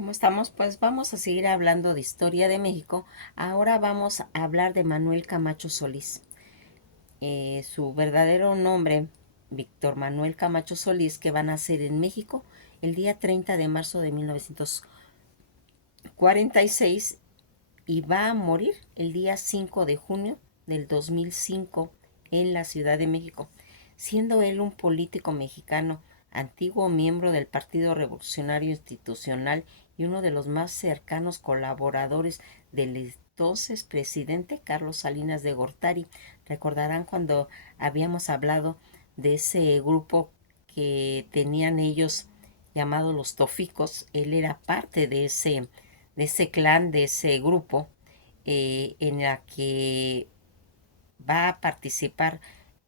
¿Cómo estamos? Pues vamos a seguir hablando de historia de México. Ahora vamos a hablar de Manuel Camacho Solís. Su verdadero nombre, Víctor Manuel Camacho Solís, que va a nacer en México el día 30 de marzo de 1946 y va a morir el día 5 de junio del 2005 en la Ciudad de México, siendo él un político mexicano, antiguo miembro del Partido Revolucionario Institucional y uno de los más cercanos colaboradores del entonces presidente Carlos Salinas de Gortari. Recordarán cuando habíamos hablado de ese grupo que tenían ellos llamado los Toficos. Él era parte de ese clan, de ese grupo, en la que va a participar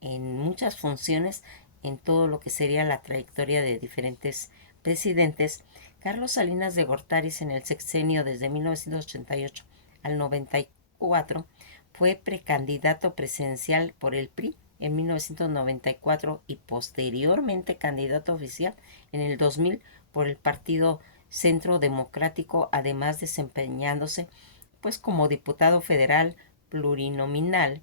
en muchas funciones en todo lo que sería la trayectoria de diferentes presidentes. Carlos Salinas de Gortari, en el sexenio desde 1988 al 94, fue precandidato presidencial por el PRI en 1994 y posteriormente candidato oficial en el 2000 por el Partido Centro Democrático, además desempeñándose pues como diputado federal plurinominal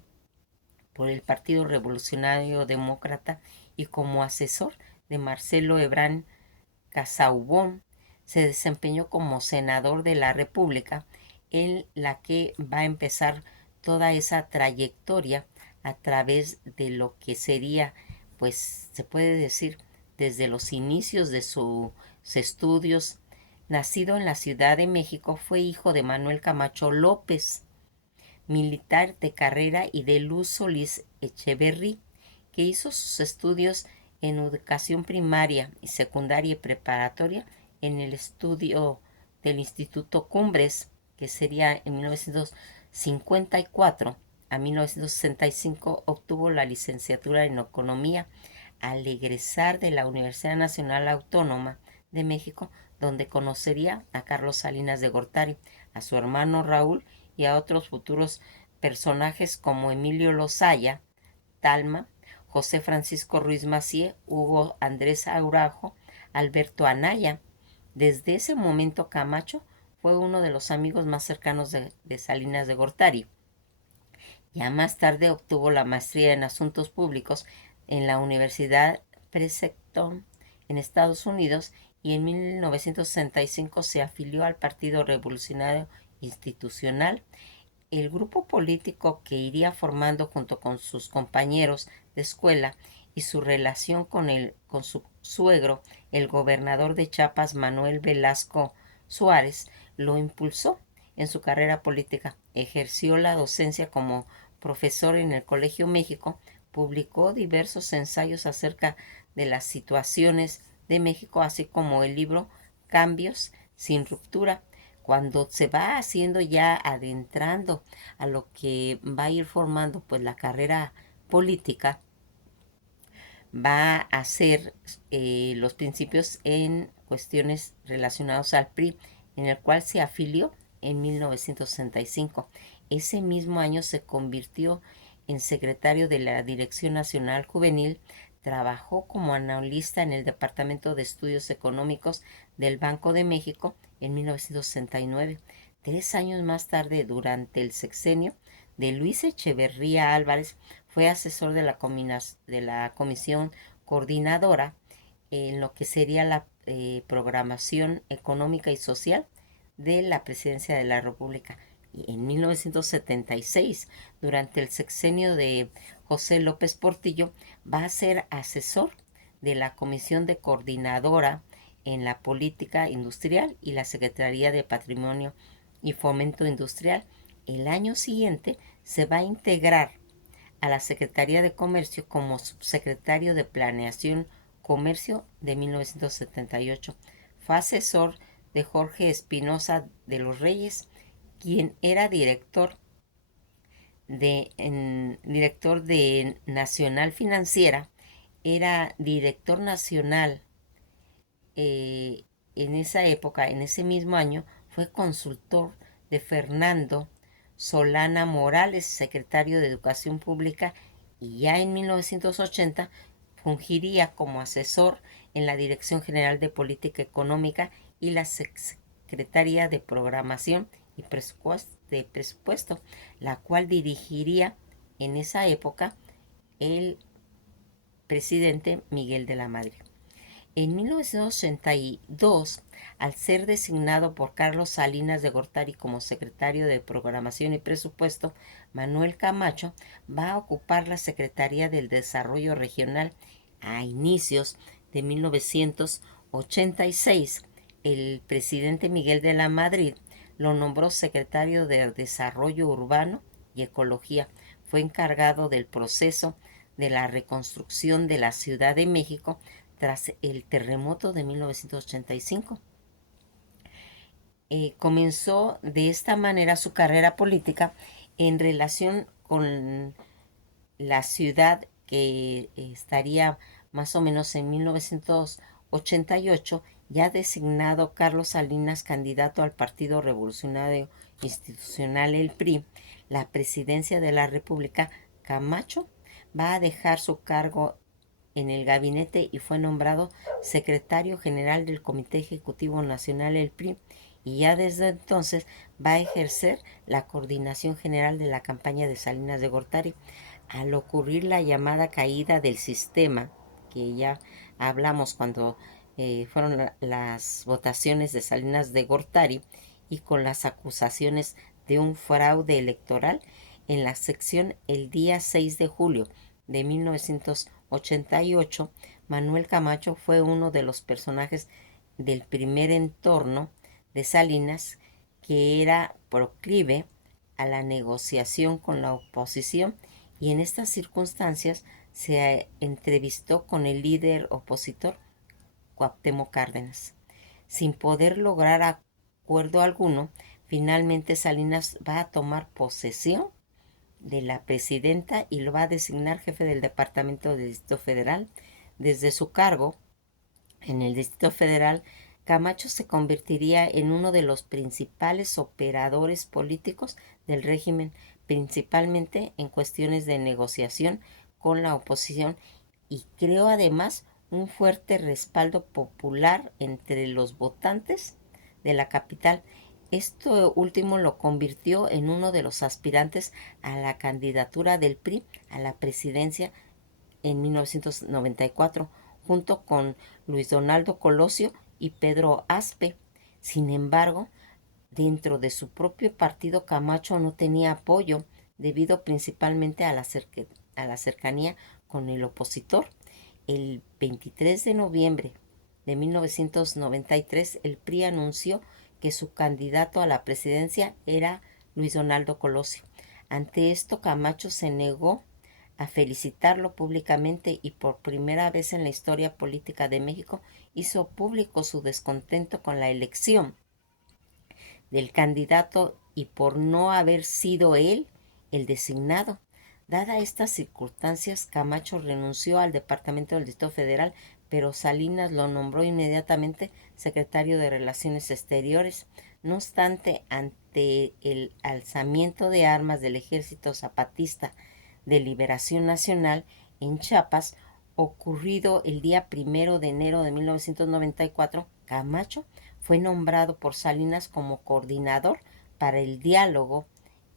por el Partido Revolucionario Demócrata y como asesor de Marcelo Ebrard Casaubon. Se desempeñó como senador de la República, en la que va a empezar toda esa trayectoria a través de lo que sería, pues se puede decir, desde los inicios de sus estudios. Nacido en la Ciudad de México, fue hijo de Manuel Camacho López, militar de carrera, y de Luz Solís Echeverry, que hizo sus estudios en educación primaria y secundaria y preparatoria en el estudio del Instituto Cumbres, que sería en 1954 a 1965. Obtuvo la licenciatura en economía al egresar de la Universidad Nacional Autónoma de México, donde conocería a Carlos Salinas de Gortari, a su hermano Raúl y a otros futuros personajes como Emilio Lozaya, Talma, José Francisco Ruiz Macié, Hugo Andrés Aurajo, Alberto Anaya. Desde ese momento Camacho fue uno de los amigos más cercanos de Salinas de Gortari. Ya más tarde obtuvo la maestría en Asuntos Públicos en la Universidad Princeton en Estados Unidos, y en 1965 se afilió al Partido Revolucionario Institucional, el grupo político que iría formando junto con sus compañeros de escuela, y su relación con su suegro, el gobernador de Chiapas, Manuel Velasco Suárez, lo impulsó en su carrera política. Ejerció la docencia como profesor en el Colegio México, publicó diversos ensayos acerca de las situaciones de México, así como el libro Cambios sin ruptura. Cuando se va haciendo, ya adentrando a lo que va a ir formando pues la carrera política, va a hacer los principios en cuestiones relacionadas al PRI, en el cual se afilió en 1965. Ese mismo año se convirtió en secretario de la Dirección Nacional Juvenil. Trabajó como analista en el Departamento de Estudios Económicos del Banco de México en 1969. 3 años más tarde, durante el sexenio de Luis Echeverría Álvarez, fue asesor de la comisión coordinadora en lo que sería la programación económica y social de la presidencia de la República. Y en 1976, durante el sexenio de José López Portillo, va a ser asesor de la comisión de coordinadora en la política industrial y la Secretaría de Patrimonio y Fomento Industrial. El año siguiente se va a integrar a la Secretaría de Comercio como subsecretario de Planeación Comercio de 1978. Fue asesor de Jorge Espinosa de los Reyes, quien era director de Nacional Financiera, era director nacional eh, en esa época. En ese mismo año fue consultor de Fernando Solana Morales, secretario de Educación Pública, y ya en 1980 fungiría como asesor en la Dirección General de Política Económica y la Secretaría de Programación y Presupuesto, la cual dirigiría en esa época el presidente Miguel de la Madrid. En 1982, al ser designado por Carlos Salinas de Gortari como secretario de Programación y Presupuesto, Manuel Camacho va a ocupar la Secretaría del Desarrollo Regional. A inicios de 1986, el presidente Miguel de la Madrid lo nombró secretario de Desarrollo Urbano y Ecología. Fue encargado del proceso de la reconstrucción de la Ciudad de México tras el terremoto de 1985. Comenzó de esta manera su carrera política en relación con la ciudad que estaría más o menos en 1988, ya designado Carlos Salinas candidato al Partido Revolucionario Institucional, el PRI, la presidencia de la República. Camacho va a dejar su cargo en el gabinete y fue nombrado secretario general del Comité Ejecutivo Nacional, el PRI, y ya desde entonces va a ejercer la coordinación general de la campaña de Salinas de Gortari. Al ocurrir la llamada caída del sistema, que ya hablamos cuando fueron las votaciones de Salinas de Gortari, y con las acusaciones de un fraude electoral, en la sección el día 6 de julio de 1988, Manuel Camacho fue uno de los personajes del primer entorno de Salinas, que era proclive a la negociación con la oposición, y en estas circunstancias se entrevistó con el líder opositor Cuauhtémoc Cárdenas. Sin poder lograr acuerdo alguno, finalmente Salinas va a tomar posesión de la presidenta y lo va a designar jefe del Departamento del Distrito Federal. Desde su cargo en el Distrito Federal, Camacho se convertiría en uno de los principales operadores políticos del régimen, principalmente en cuestiones de negociación con la oposición, y creó además un fuerte respaldo popular entre los votantes de la capital. Esto último lo convirtió en uno de los aspirantes a la candidatura del PRI a la presidencia en 1994, junto con Luis Donaldo Colosio y Pedro Aspe. Sin embargo, dentro de su propio partido, Camacho no tenía apoyo, debido principalmente a la cercanía con el opositor. El 23 de noviembre de 1993, el PRI anunció que su candidato a la presidencia era Luis Donaldo Colosio. Ante esto, Camacho se negó a felicitarlo públicamente y por primera vez en la historia política de México hizo público su descontento con la elección del candidato y por no haber sido él el designado. Dadas estas circunstancias, Camacho renunció al Departamento del Distrito Federal, pero Salinas lo nombró inmediatamente secretario de Relaciones Exteriores. No obstante, ante el alzamiento de armas del Ejército Zapatista de Liberación Nacional en Chiapas, ocurrido el día 1 de enero de 1994, Camacho fue nombrado por Salinas como coordinador para el diálogo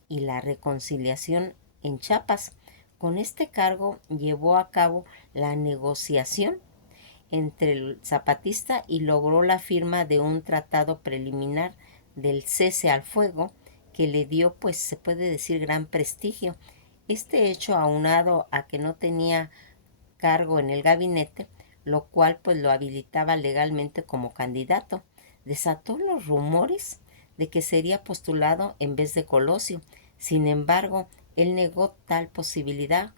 y la reconciliación en Chiapas. Con este cargo llevó a cabo la negociación entre el zapatista y logró la firma de un tratado preliminar del cese al fuego que le dio, pues se puede decir, gran prestigio. Este hecho, aunado a que no tenía cargo en el gabinete, lo cual pues lo habilitaba legalmente como candidato, desató los rumores de que sería postulado en vez de Colosio. Sin embargo, él negó tal posibilidad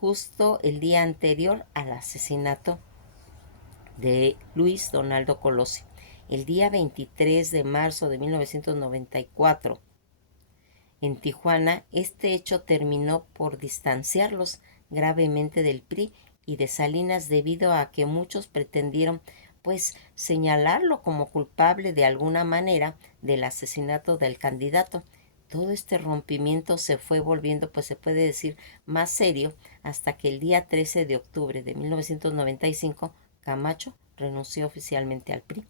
justo el día anterior al asesinato de Luis Donaldo Colosio. El día 23 de marzo de 1994, en Tijuana, este hecho terminó por distanciarlos gravemente del PRI y de Salinas, debido a que muchos pretendieron pues señalarlo como culpable de alguna manera del asesinato del candidato. Todo este rompimiento se fue volviendo, pues se puede decir, más serio, hasta que el día 13 de octubre de 1995 Camacho renunció oficialmente al PRI.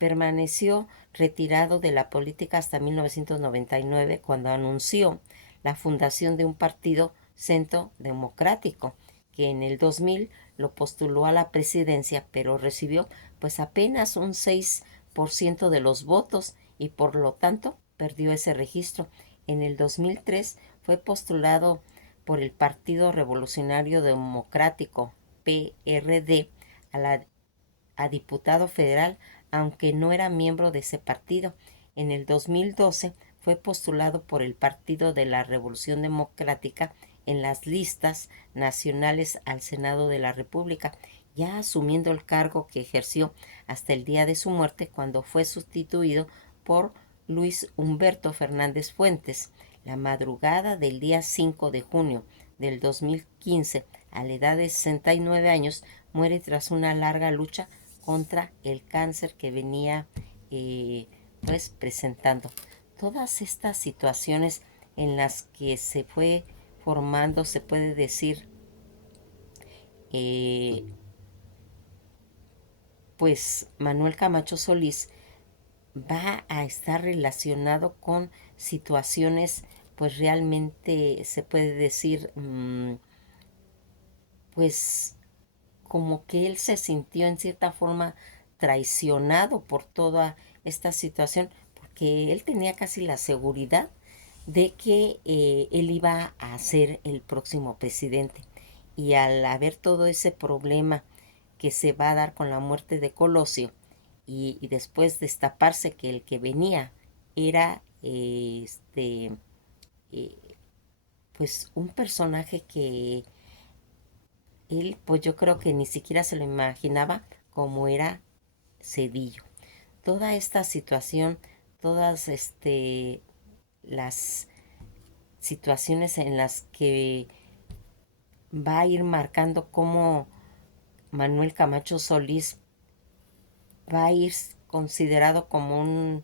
Permaneció retirado de la política hasta 1999, cuando anunció la fundación de un partido centro democrático, que en el 2000 lo postuló a la presidencia, pero recibió pues apenas un 6% de los votos y por lo tanto perdió ese registro. En el 2003 fue postulado por el Partido Revolucionario Democrático, PRD, a diputado federal, aunque no era miembro de ese partido. En el 2012 fue postulado por el Partido de la Revolución Democrática en las listas nacionales al Senado de la República, ya asumiendo el cargo que ejerció hasta el día de su muerte, cuando fue sustituido por Luis Humberto Fernández Fuentes. La madrugada del día 5 de junio del 2015, a la edad de 69 años, muere tras una larga lucha contra el cáncer que venía pues presentando. Todas estas situaciones en las que se fue formando, se puede decir, pues Manuel Camacho Solís va a estar relacionado con situaciones, pues realmente se puede decir, pues como que él se sintió en cierta forma traicionado por toda esta situación, porque él tenía casi la seguridad de que él iba a ser el próximo presidente. Y al haber todo ese problema que se va a dar con la muerte de Colosio, y después destaparse que el que venía era pues un personaje que él, pues yo creo que ni siquiera se lo imaginaba, como era Cedillo. Toda esta situación, todas las situaciones en las que va a ir marcando cómo Manuel Camacho Solís va a ir considerado como un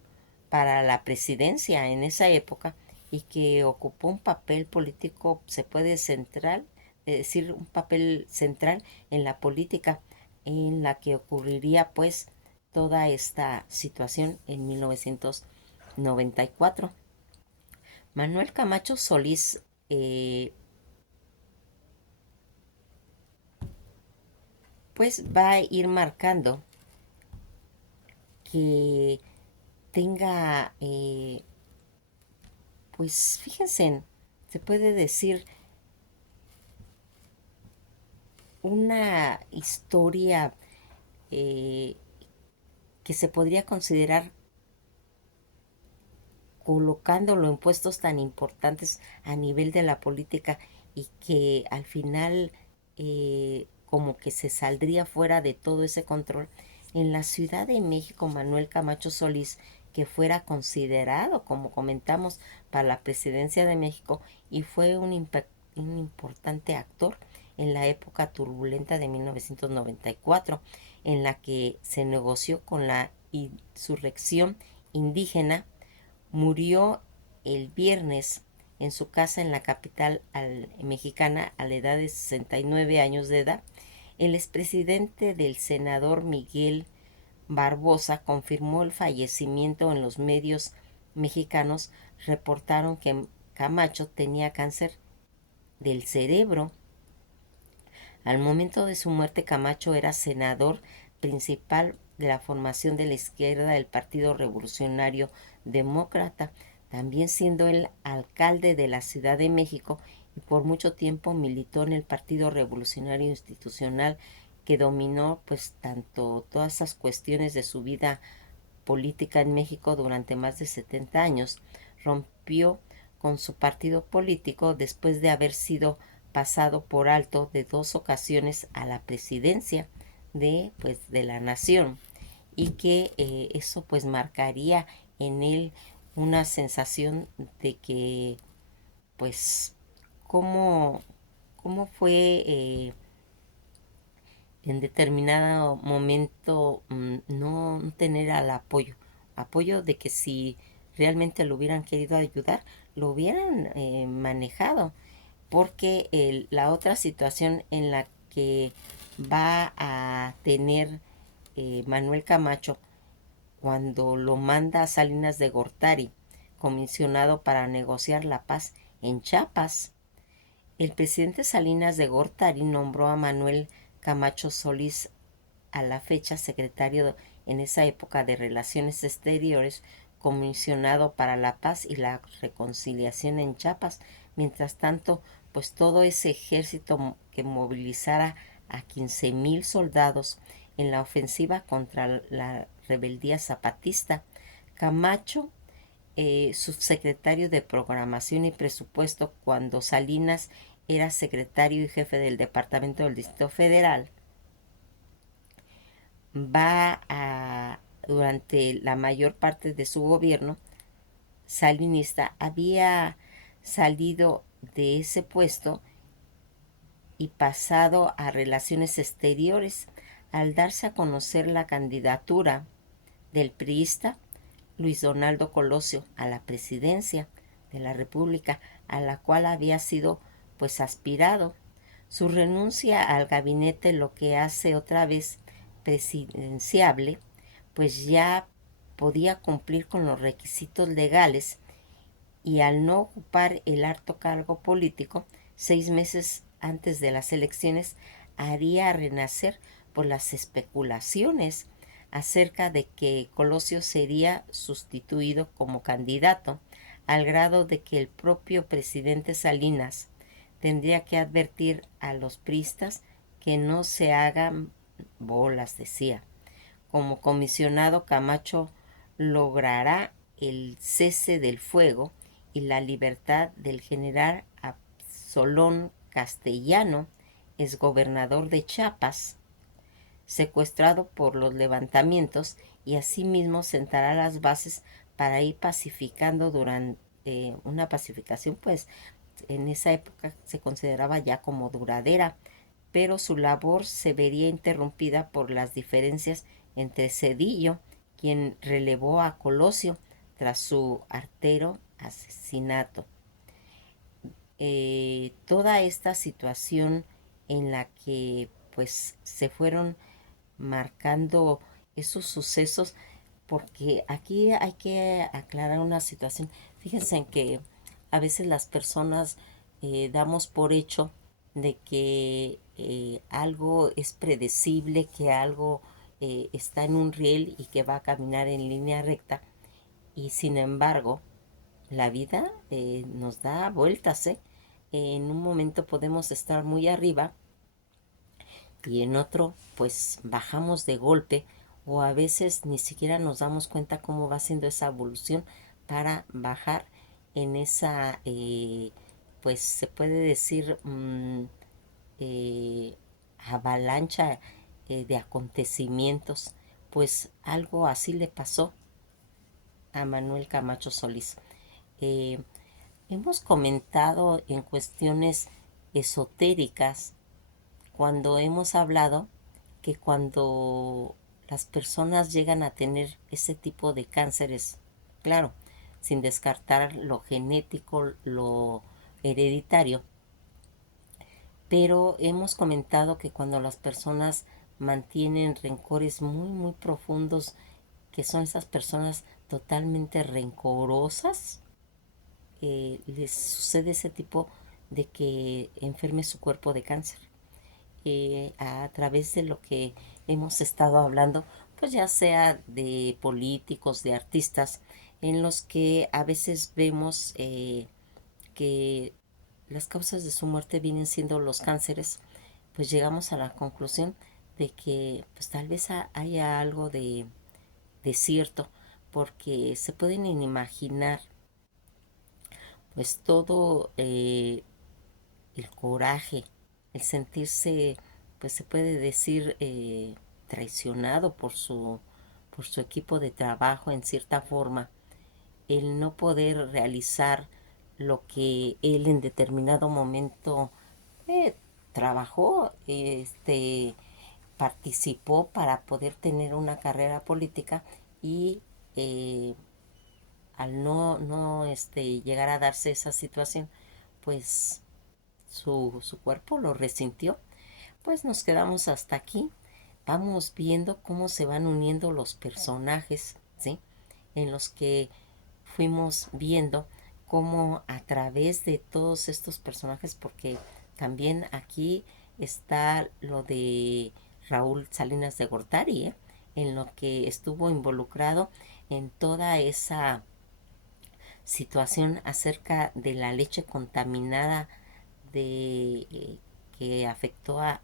para la presidencia en esa época, y que ocupó un papel político, se puede central, decir, un papel central en la política en la que ocurriría pues toda esta situación en 1994. Manuel Camacho Solís pues va a ir marcando que tenga, pues fíjense, se puede decir una historia eh, que se podría considerar colocándolo en puestos tan importantes a nivel de la política, y que al final como que se saldría fuera de todo ese control. En la Ciudad de México, Manuel Camacho Solís, que fuera considerado, como comentamos, para la presidencia de México, y fue un importante actor en la época turbulenta de 1994, en la que se negoció con la insurrección indígena. Murió el viernes en su casa en la capital mexicana a la edad de 69 años de edad. El expresidente del senador Miguel Barbosa confirmó el fallecimiento. En los medios mexicanos reportaron que Camacho tenía cáncer del cerebro. Al momento de su muerte, Camacho era senador principal de la formación de la izquierda del Partido Revolucionario Demócrata, también siendo el alcalde de la Ciudad de México, y por mucho tiempo militó en el Partido Revolucionario Institucional, que dominó pues tanto todas esas cuestiones de su vida política en México durante más de 70 años. Rompió con su partido político después de haber sido pasado por alto de 2 ocasiones a la presidencia de la nación, y que eso pues marcaría en él una sensación de que pues cómo, cómo fue en determinado momento no tener al apoyo de que si realmente lo hubieran querido ayudar, lo hubieran manejado, porque la otra situación en la que va a tener Manuel Camacho cuando lo manda a Salinas de Gortari, comisionado para negociar la paz en Chiapas. El presidente Salinas de Gortari nombró a Manuel Camacho Solís, a la fecha secretario en esa época de Relaciones Exteriores, comisionado para la paz y la reconciliación en Chiapas. Mientras tanto, pues todo ese ejército que movilizara a 15,000 soldados en la ofensiva contra la rebeldía zapatista. Camacho, subsecretario de Programación y Presupuesto cuando Salinas era secretario y jefe del Departamento del Distrito Federal, durante la mayor parte de su gobierno salinista, había salido de ese puesto y pasado a Relaciones Exteriores al darse a conocer la candidatura del priista Luis Donaldo Colosio a la presidencia de la República, a la cual había sido pues aspirado. Su renuncia al gabinete lo que hace otra vez presidenciable, pues ya podía cumplir con los requisitos legales, y al no ocupar el alto cargo político, 6 meses antes de las elecciones, haría renacer por las especulaciones acerca de que Colosio sería sustituido como candidato, al grado de que el propio presidente Salinas tendría que advertir a los priistas que no se hagan bolas, decía. Como comisionado, Camacho logrará el cese del fuego y la libertad del general Absalón Castellano, exgobernador de Chiapas, secuestrado por los levantamientos, y asimismo sentará las bases para ir pacificando durante una pacificación, pues en esa época se consideraba ya como duradera, pero su labor se vería interrumpida por las diferencias entre Cedillo, quien relevó a Colosio tras su artero asesinato. Toda esta situación en la que pues se fueron marcando esos sucesos, porque aquí hay que aclarar una situación. Fíjense en que a veces las personas damos por hecho de que algo es predecible, que algo está en un riel y que va a caminar en línea recta, y sin embargo la vida nos da vueltas, ¿eh? En un momento podemos estar muy arriba y en otro pues bajamos de golpe, o a veces ni siquiera nos damos cuenta cómo va siendo esa evolución para bajar en esa, pues se puede decir, eh, avalancha de acontecimientos. Pues algo así le pasó a Manuel Camacho Solís. Eh, Hemos comentado en cuestiones esotéricas cuando hemos hablado que cuando las personas llegan a tener ese tipo de cánceres, claro, sin descartar lo genético, lo hereditario, pero hemos comentado que cuando las personas mantienen rencores muy, muy profundos, que son esas personas totalmente rencorosas, les sucede ese tipo de que enferme su cuerpo de cáncer. A través de lo que hemos estado hablando, pues ya sea de políticos, de artistas, en los que a veces vemos que las causas de su muerte vienen siendo los cánceres, pues llegamos a la conclusión de que pues tal vez haya algo de cierto, porque se pueden imaginar pues todo el coraje, el sentirse, pues se puede decir, traicionado por su equipo de trabajo en cierta forma, el no poder realizar lo que él en determinado momento eh, trabajó, participó para poder tener una carrera política, y eh, al no llegar a darse esa situación, pues su cuerpo lo resintió. Pues nos quedamos hasta aquí. Vamos viendo cómo se van uniendo los personajes en los que fuimos viendo cómo a través de todos estos personajes, porque también aquí está lo de Raúl Salinas de Gortari, en lo que estuvo involucrado en toda esa situación acerca de la leche contaminada de, que afectó a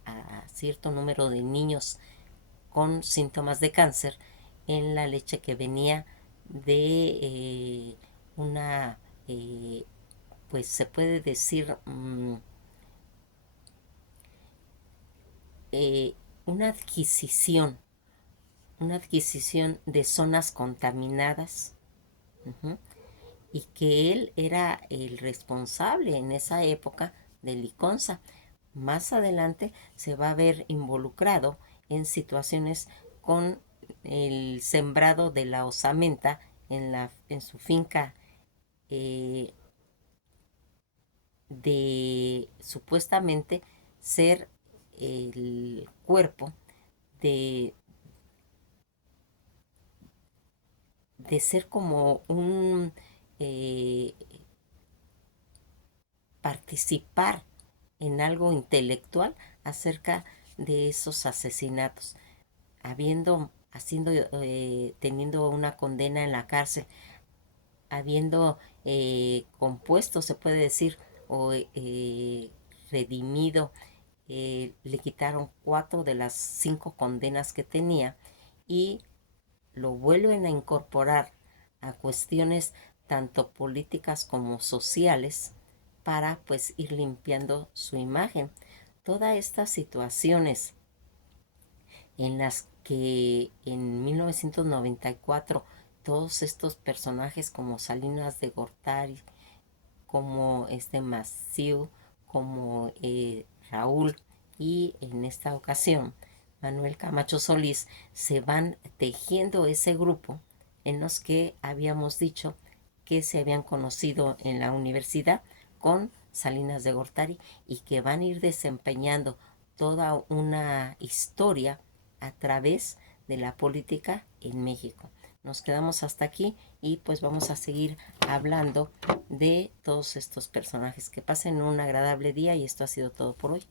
cierto número de niños con síntomas de cáncer en la leche que venía de una, pues se puede decir, eh, una adquisición, una adquisición de zonas contaminadas, uh-huh, y que él era el responsable en esa época de Liconza. Más adelante se va a ver involucrado en situaciones con el sembrado de la osamenta en su finca, eh, de supuestamente ser el cuerpo de, de ser como un eh, participar en algo intelectual acerca de esos asesinatos, teniendo una condena en la cárcel, habiendo compuesto, se puede decir, o redimido, le quitaron 4 de las 5 condenas que tenía y lo vuelven a incorporar a cuestiones tanto políticas como sociales para pues ir limpiando su imagen. Todas estas situaciones en las que en 1994 todos estos personajes como Salinas de Gortari, como Maciú, como Raúl y en esta ocasión Manuel Camacho Solís, se van tejiendo ese grupo en los que habíamos dicho que se habían conocido en la universidad con Salinas de Gortari y que van a ir desempeñando toda una historia a través de la política en México. Nos quedamos hasta aquí y pues vamos a seguir hablando de todos estos personajes. Que pasen un agradable día y esto ha sido todo por hoy.